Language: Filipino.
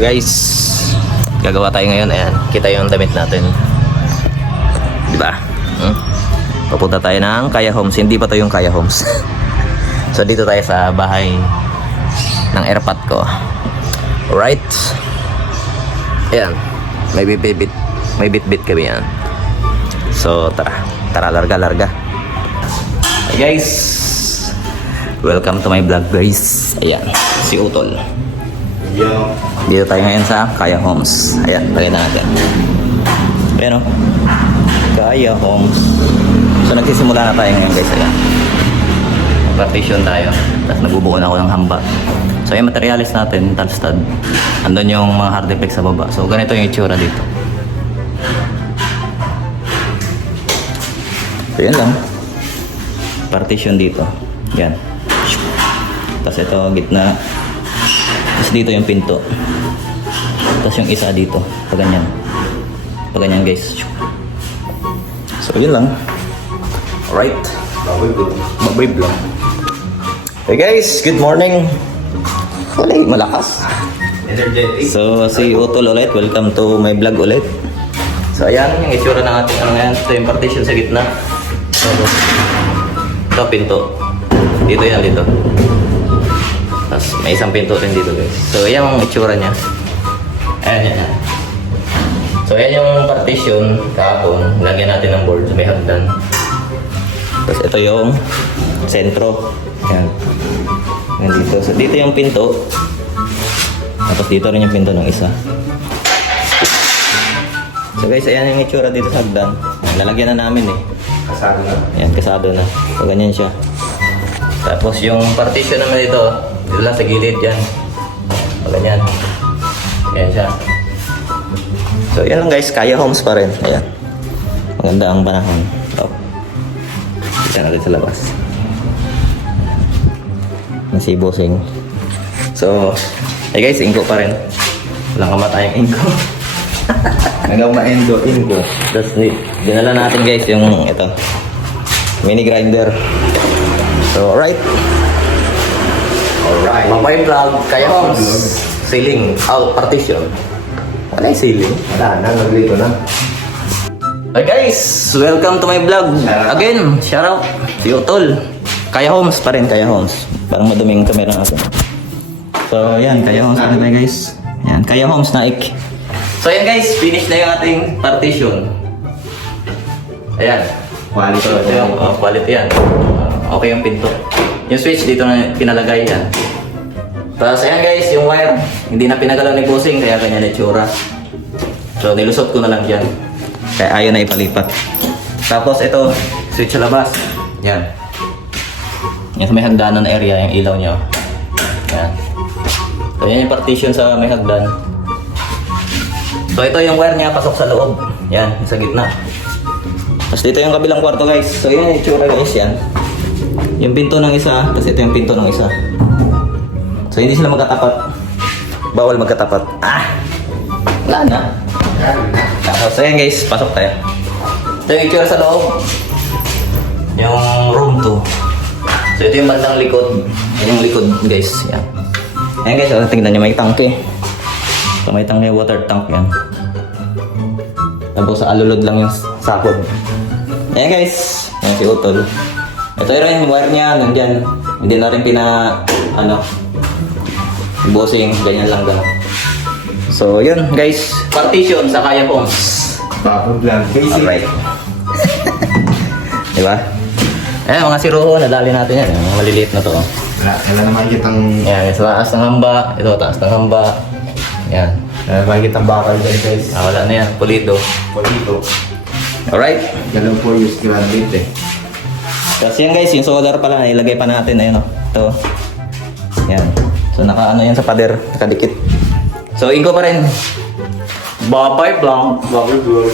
So guys, gagawa tayo ngayon. Ayan, kita yung damit natin. Diba? Papunta tayo ng Kaya Homes. Hindi pa to yung Kaya Homes. So dito tayo sa bahay ng airpot ko. Alright. Ayan. May bit-bit kami yan. So tara larga. Hey guys, welcome to my vlog guys. Ayan, si Utol. Dito tayo ngayon sa Kaya Homes. Ayan, lagay na natin. Ayan o, Kaya Homes. So nagsisimula na tayo ngayon guys. Ayan, partition tayo. Tapos nagbubuo na ako ng hamba. So yung materialis natin, talstad. Andun yung mga hard deflex sa baba. So ganito yung itsura dito. So yan lang. Partition dito. Yan. Tapos ito, gitna. Tapos dito yung pinto. Tapos yung isa dito. Paganyan. Paganyan guys. So yun lang. Alright. Baboy vlog. Hey guys, good morning. Wala, malakas. Energetic. So si Utol ulit. Welcome to my vlog ulit. So ayan, yung itsura ng ating ano yan. Ito yung partition sa gitna. Ito pinto. Dito yan, dito. Tapos may isang pinto rin dito guys. So yan ang itsura niya. Ayan yan. So yan yung partition kahapon. Lagyan natin ng board. May hagdan. Tapos ito yung sentro. Yan. Yan dito. So dito yung pinto. Tapos dito rin yung pinto ng isa. So guys, ayan yung itsura dito sa hagdan. Lalagyan na namin eh. Kasado na. Ayan, kasado na. So ganyan siya. Tapos yung partition naman dito, dito lang sa gilid yan. O ganyan. Ayan siya. So yan lang guys, Kaya Homes pa rin. Ayan. Maganda ang panahon. Oh. Kita natin sa labas. Si Bossing. So, hey guys, inko pa rin. Walang kamatayang inko. Hanggang ma-endo, inko. Tapos dinala natin guys yung ito. Mini grinder. So, alright. Mapay vlog, Kaya Homes. Ceiling, out, partition. Wala yung ceiling. Wala na, naglito na. Hey guys, welcome to my vlog. Again, shout out si Utol. Kaya Homes pa rin, Kaya Homes. Parang maduming camera natin. So, yan, Kaya Homes pa rin tayo guys. Yan, Kaya Homes na ik. So, yan guys, finish na yung ating partition. Ayan. Quality. So, ito yung quality yan. Okay yung pinto. Yung switch dito na pinalagay yan. Tapos ayan guys, yung wire. Hindi na pinagalaw ni Bossing, kaya ganyan na itsura. So, nilusot ko na lang dyan. Kaya ayaw na ipalipat. Tapos ito, switch sa labas. Yan. Yan sa may hagdanan area, yung ilaw nyo. Yan. So, yan yung partition sa may hagdan. So, ito yung wire niya, pasok sa loob. Yan, sa gitna. Tapos dito yung kabilang kwarto guys. So, yan yung itsura guys, yan. Yung pinto ng isa, tapos ito yung pinto ng isa. So, hindi sila magkatapat. Bawal magkatapat. Wala na. So, yan guys, pasok tayo. Ito yung itsura sa loob. Yung room 2. So, ito yung bandang likod. Yan yung likod guys. Yan. Yan guys, tingnan nyo may tank eh. So, may tank, may water tank yan. Tapos sa alulod lang yung sakod. Yan guys, yan si Utol. Ito rin yung wire niya, nandyan. Hindi na rin Bossing, ganyan lang gano'n. So, yun guys. Partition sa Kaya Homes. Bakod lang. Basic. Alright. Diba? Ayan, mga siruho, nadali natin yan. Mga maliliit na to. Kailan naman kitang... Ayan, sa taas ng hamba. Ito, taas ng hamba. Ayan. Kailan naman kitang bakal dyan guys. Wala na yan, pulido. Polito. Alright. Ganun po yung graduate eh. Kasi yan guys, yung solder pala, ilagay pa natin. Ayun o. Ito. Yan. So, naka-ano yan sa pader. Nakadikit. So, inko pa rin. Bye-bye vlog. Bakod vlog.